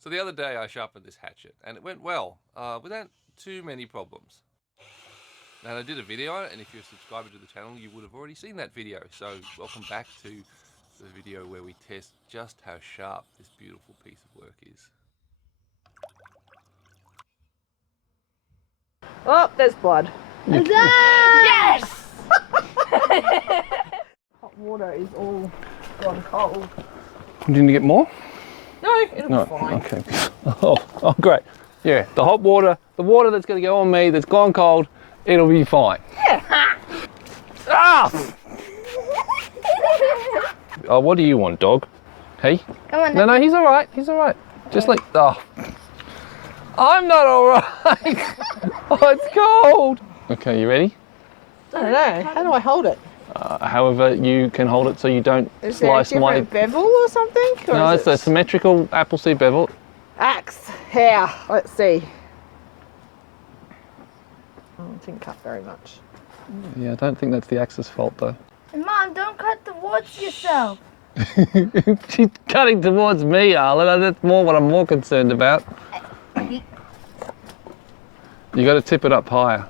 So the other day I sharpened this hatchet and it went well, without too many problems. And I did a video on it, and if you're a subscriber to the channel, you would have already seen that video. So welcome back to the video where we test just how sharp this beautiful piece of work is. Oh, there's blood. Yes! Hot water is all gone cold. Didn't you get more? No, it'll be fine. Okay. Oh, great. Yeah, the hot water, the water that's going to go on me, that's gone cold, it'll be fine. Yeah. Ah! Oh, what do you want, dog? Hey? Come on. No, he's all right. He's all right. Okay. Just like, oh. I'm not all right. Oh, it's cold. Okay, you ready? I don't know. How do I hold it? However you can hold it so you don't is slice there a different bevel or something? Or no, it's a symmetrical apple seed bevel. Axe. How? Let's see. Oh, it didn't cut very much. Yeah, I don't think that's the axe's fault though. Mom, don't cut towards yourself. She's cutting towards me, Arlen. That's more what I'm more concerned about. You got to tip it up higher.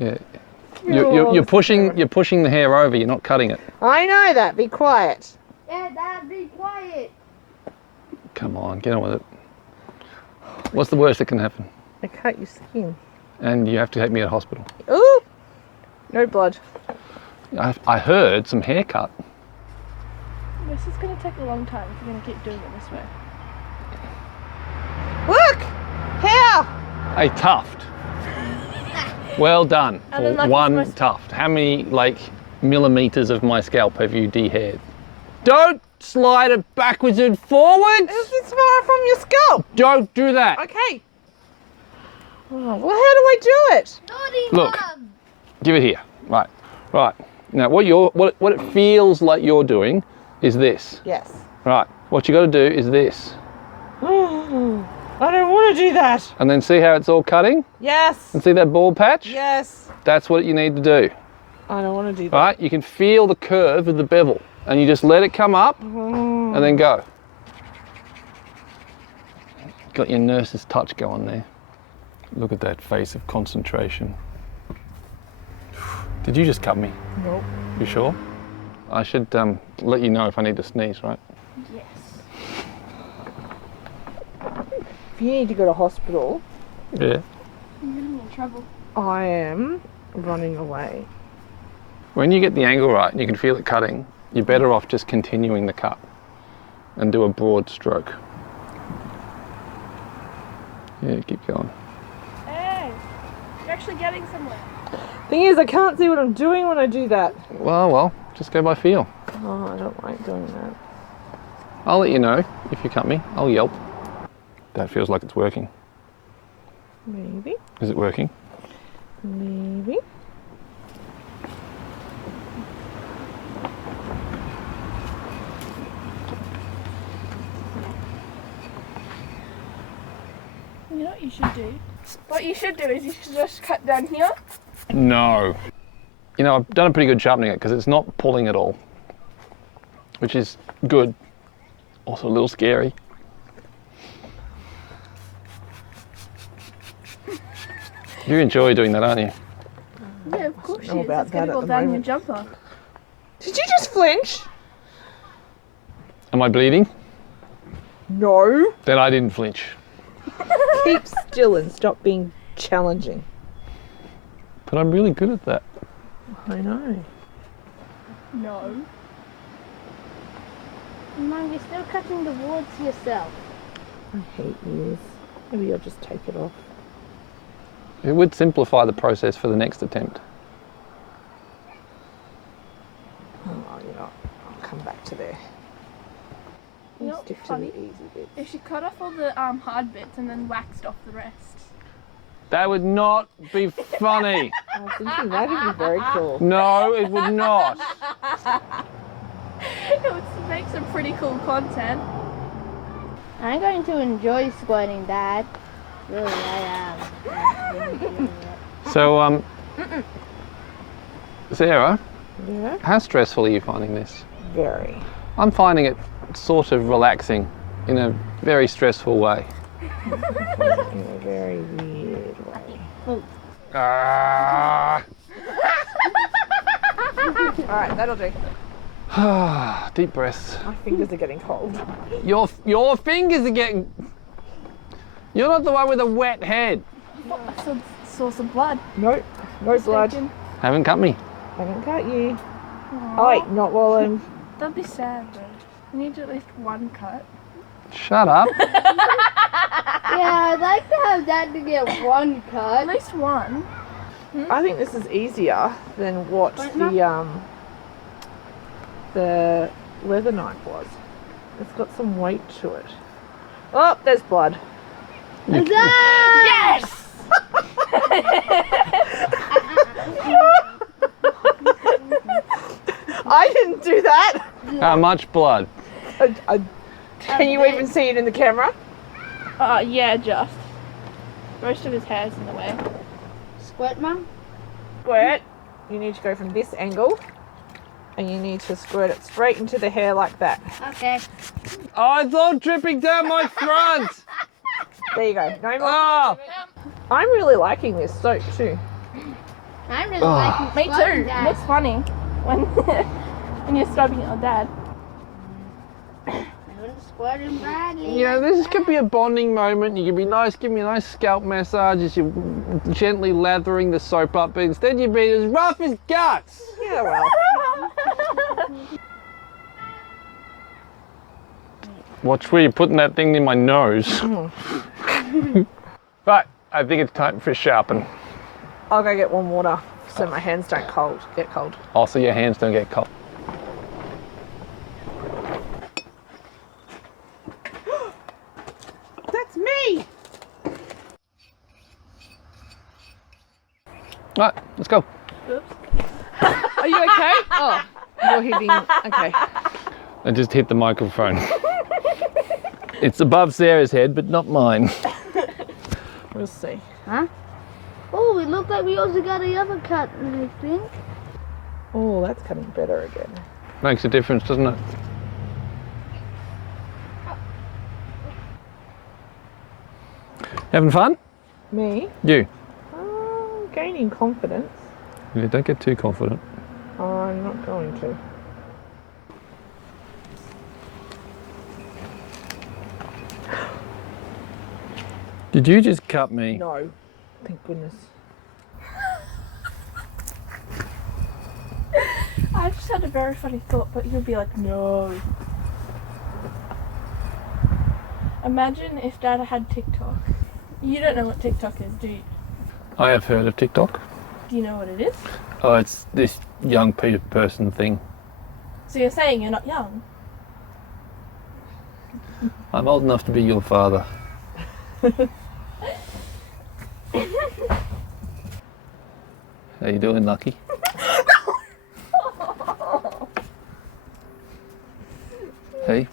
Yeah. You're pushing the hair over. You're not cutting it. I know that. Be quiet. Yeah, Dad, be quiet. Come on, get on with it. What's the worst that can happen? I cut your skin. And you have to take me to hospital. Ooh! No blood. I heard some hair cut. This is going to take a long time if you're going to keep doing it this way. Look! Hair! A tuft. Well done And then, for like, one tuft. How many, like, millimeters of my scalp have you de-haired? Don't slide it backwards and forwards! Is this far from your scalp? Don't do that! Okay. Oh, well, how do I do it? Naughty Look. Mom. Give it here. Right. Right. Now, what it feels like you're doing is this. Yes. Right. What you got to do is this. I don't want to do that. And then see how it's all cutting? Yes. And see that bald patch? Yes. That's what you need to do. I don't want to do that. Right? You can feel the curve of the bevel and you just let it come up and then go. Got your nurse's touch going there. Look at that face of concentration. Did you just cut me? Nope. You sure? I should let you know if I need to sneeze, right? Yes. If you need to go to hospital, Yeah. You're going to be in trouble. I am running away. When you get the angle right and you can feel it cutting, you're better off just continuing the cut and do a broad stroke. Yeah, keep going. Hey, you're actually getting somewhere. Thing is, I can't see what I'm doing when I do that. Well, just go by feel. Oh, I don't like doing that. I'll let you know if you cut me. I'll yelp. That feels like it's working. Maybe. Is it working? Maybe. You know what you should do? What you should do is you should just cut down here. No. You know, I've done a pretty good sharpening it because it's not pulling at all, which is good. Also a little scary. You enjoy doing that, aren't you? Yeah, of course know you is. about It's going that to at go the down your moment. jumper. Did you just flinch? Am I bleeding? No. Then I didn't flinch. Keep still and stop being challenging. But I'm really good at that. I know. No. Mom, you're still cutting towards yourself. I hate ears. Maybe I'll just take it off. It would simplify the process for the next attempt. Oh, you know, I'll come back to there. You know I'll what's stick to funny? the easy bits. If she cut off all the hard bits and then waxed off the rest. That would not be funny. I was thinking that would be very cool. No, it would not. It would make some pretty cool content. I'm going to enjoy squatting, Dad. Really, I am. So, Sarah, Yeah? how stressful are you finding this? Very. I'm finding it sort of relaxing. in a very stressful way. In a very weird way. Ah. Alright, that'll do. Deep breaths. My fingers are getting cold. Your fingers are getting... You're not the one with a wet head. I saw some blood. Nope, no blood. Mistaken. Haven't cut me. Haven't cut you. Oh wait, not while I'm... That'd be sad though. You need at least one cut. Shut up. Yeah, I'd like to have Dad to get one At cut. least one. I think this is easier than what the leather knife was. It's got some weight to it. Oh, there's blood. Yes! I didn't do that. How much blood? Can you even see it in the camera? Yeah, just. Most of his hair's in the way. Squirt, Mum? Squirt. You need to go from this angle, and you need to squirt it straight into the hair like that. Okay. Oh, it's all dripping down my front. There you go. No more. Oh. I'm really liking this soap too. I'm really liking Me squirting, too. Dad. Looks funny when when you're scrubbing it on Dad. I'm squirting Bradley. You know, this could be a bonding moment. You could be nice, give me a nice scalp massage as you're gently lathering the soap up, but instead you're being as rough as guts. Yeah, well. Watch where you're putting that thing in my nose. Right, I think it's time for a sharpen. I'll go get warm water so my hands don't get cold. Also, your hands don't get cold. That's me. Right, let's go. Are you okay? Oh, you're hitting. Okay. I just hit the microphone. It's above Sarah's head, but not mine. We'll see. Huh? Oh, it looked like we also got the other cut, I think. Oh, that's coming better again. Makes a difference, doesn't it? Having fun? Me? You. Gaining confidence. Yeah, don't get too confident. I'm not going to. Did you just cut me? No. Thank goodness. I just had a very funny thought, but you'll be like, no. Imagine if Dad had TikTok. You don't know what TikTok is, do you? I have heard of TikTok. Do you know what it is? Oh, it's this young person thing. So you're saying you're not young? I'm old enough to be your father. How you doing, Lucky? Hey?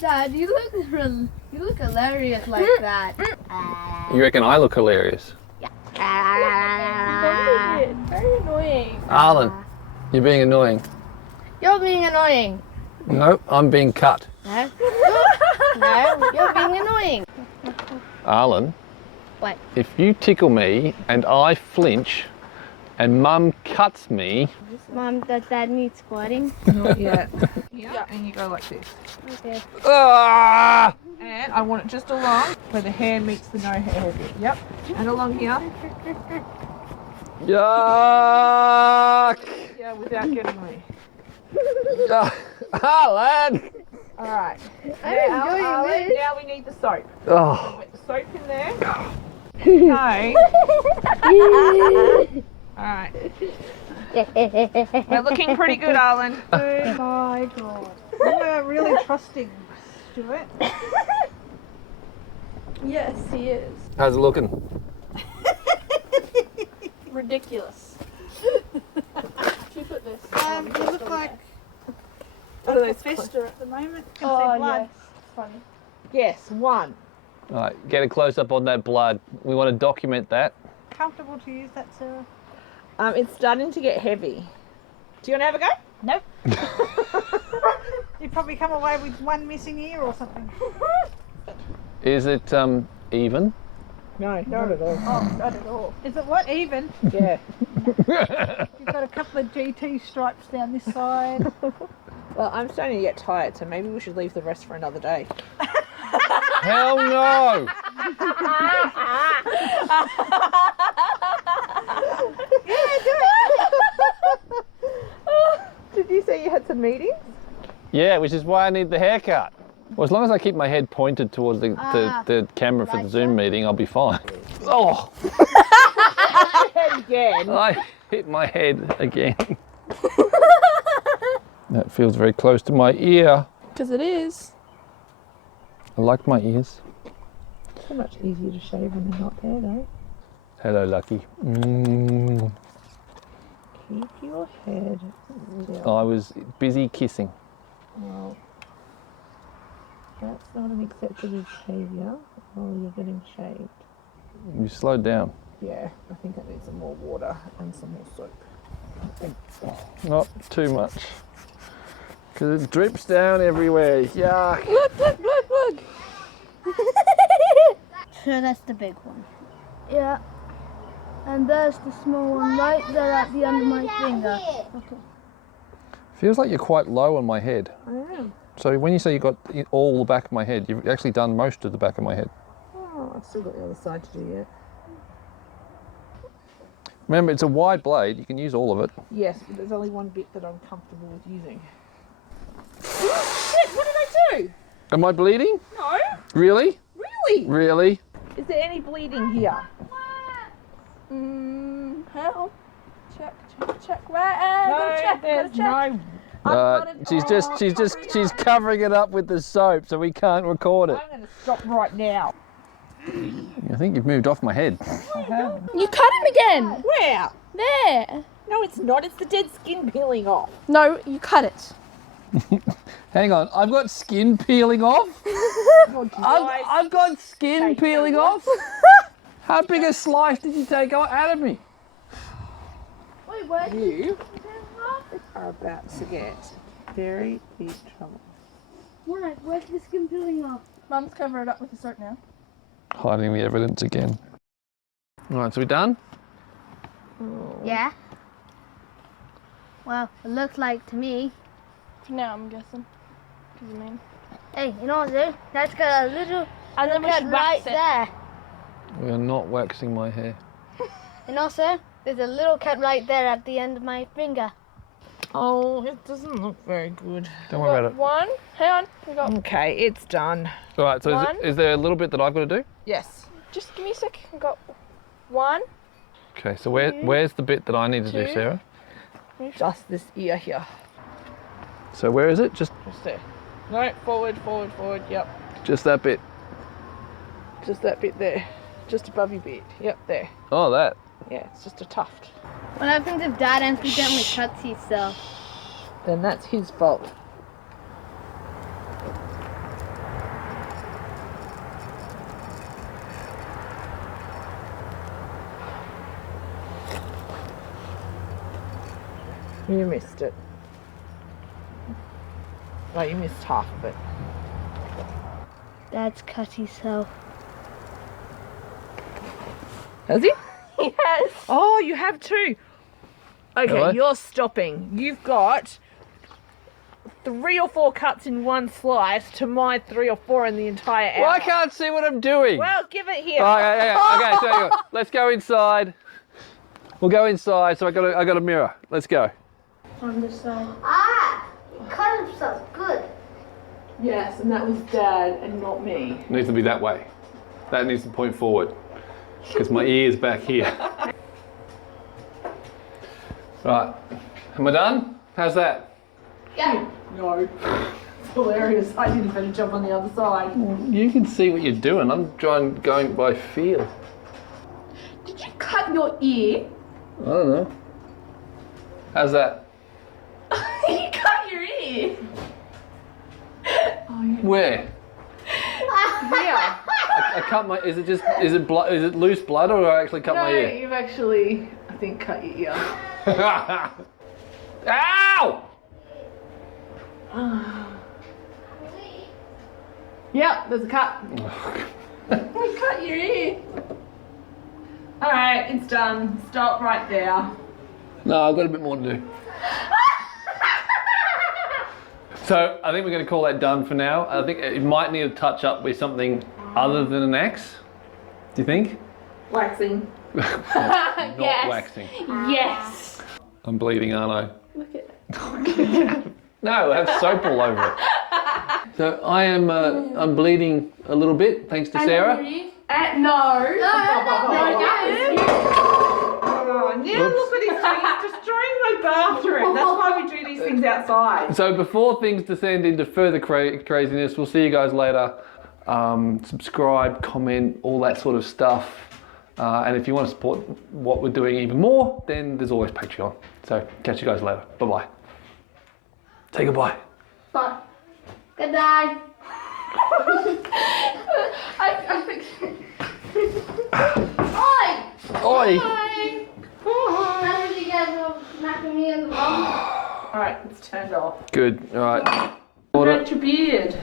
Dad, you look hilarious like that. You reckon I look hilarious? Very annoying. Arlen, you're being annoying. You're being annoying. No, I'm being cut. No. No, you're being annoying. Arlen, What? if you tickle me and I flinch and Mum cuts me... Mom, does Dad need squatting? Not yet. Yeah, and you go like this. Okay. Ah! And I want it just along where the hair meets the no hair bit. Yep. And along here. Yuck! Yeah, without getting me. Arlen! Alright. I'm enjoying this. Now we need the soap. Oh. Put the soap in there. No. Alright. We're looking pretty good, Arlen. Oh my god. We're really trusting Stuart. Yes, he is. How's it looking? Ridiculous. You put this. You look like What are those fester at the moment. Can Oh, see blood. yes. Funny. Yes, one. Alright, get a close up on that blood. We want to document that. Comfortable to use that, Sarah? It's starting to get heavy. Do you want to have a go? Nope. You'd probably come away with one missing ear or something. Is it even? No, not at all. Oh, not at all. Is it what, even? Yeah. You've got a couple of GT stripes down this side. Well, I'm starting to get tired, so maybe we should leave the rest for another day. Hell no! Did you say you had some meetings? Yeah, which is why I need the haircut. Well, as long as I keep my head pointed towards the camera for the Zoom meeting, I'll be fine. Oh! Head again. I hit my head again. That feels very close to my ear. Because it is. I like my ears. So much easier to shave when they're not there, though. Hello, Lucky. Keep your head still. I was busy kissing. Well, that's not an acceptable behaviour while you're getting shaved. You slowed down. Yeah, I think I need some more water and some more soap. Not too much. Because it drips down everywhere. Yuck. Look, look, look, look. So that's the big one. Yeah. And there's the small one right there at the end of my finger. Okay. Feels like you're quite low on my head. I am. So when you say you got all the back of my head, you've actually done most of the back of my head. Oh, I've still got the other side to do yet. Remember, it's a wide blade. You can use all of it. Yes, but there's only one bit that I'm comfortable with using. Shit, what did I do? Am I bleeding? No. Really? Really? Really? Is there any bleeding here? How? Check. Where? Gotta check. there's Gotta check. no. She's covering it up with the soap so we can't record it. I'm going to stop right now. I think you've moved off my head. You cut him again. Where? There. No, it's not. It's the dead skin peeling off. No, you cut it. Hang on, I've got skin peeling off? I've got skin peeling off? How big a slice did you take out of me? Wait, what? You are about to get very deep trouble. Why? Where's the skin peeling off? Mum's covering it up with the soap now. Hiding the evidence again. Alright, so we done? Yeah. Well, it looks like to me. For now, I'm guessing. Because I mean. Hey, you know what, dude? That's got a little And then we cut should right wax it. there. We are not waxing my hair. And also, there's a little cut right there at the end of my finger. Oh, it doesn't look very good. Don't worry about it. One. Hang on. We got. Okay, it's done. Alright, so One. is there a little bit that I've got to do? Yes. Just give me a sec. We got one. Okay, so where's the bit that I need to do, Two. Sarah? Just this ear here. So where is it? Just there. No, forward. Yep. just that bit. Just that bit there. Just above your bit. Yep, there. Oh, that. Yeah, it's just a tuft. What happens if Dad accidentally cuts himself? Then that's his fault. You missed it. Well, you missed half of it. Dad's cut himself. Has he? Yes. Oh, you have two. Okay, Really? you're stopping. You've got 3 or 4 cuts in one slice to my 3 or 4 in the entire hour. Well, I can't see what I'm doing. Well, give it here. Oh, yeah. Okay, so hang on. Let's go inside. We'll go inside. So I got a mirror. Let's go. On this side. Ah! He cut himself. Good. Yes, and that was Dad and not me. It needs to be that way. That needs to point forward. Because my ear's back here. Right. Am I done? How's that? Yeah. No. It's hilarious. I didn't even jump on the other side. You can see what you're doing. I'm going by feel. Did you cut your ear? I don't know. How's that? You cut your ear. Where? Yeah. I cut my. Is it blood? Is it loose blood, or do I actually cut No, my ear? you've actually, I think, cut your ear. Ow! Yep, there's a cut. Cut your ear. Alright, it's done. Stop right there. No, I've got a bit more to do. So I think we're going to call that done for now. I think it might need a touch up with something other than an axe. Do you think? Waxing. Not Yes. waxing. Yes. I'm bleeding, aren't I? Look at No, I have soap all over it. So I am, I'm bleeding a little bit, thanks to Sarah. No. No, Now look at his thing. He's destroying my bathroom. That's why we do these things outside. So before things descend into further craziness, we'll see you guys later. Subscribe, comment, all that sort of stuff. And if you want to support what we're doing even more, then there's always Patreon. So catch you guys later. Bye-bye. Say goodbye. Bye. Good night. I think. Oi! Oi! How did you get smacking me in the bum? Alright, it's turned off. Good, all right. Stretch your beard.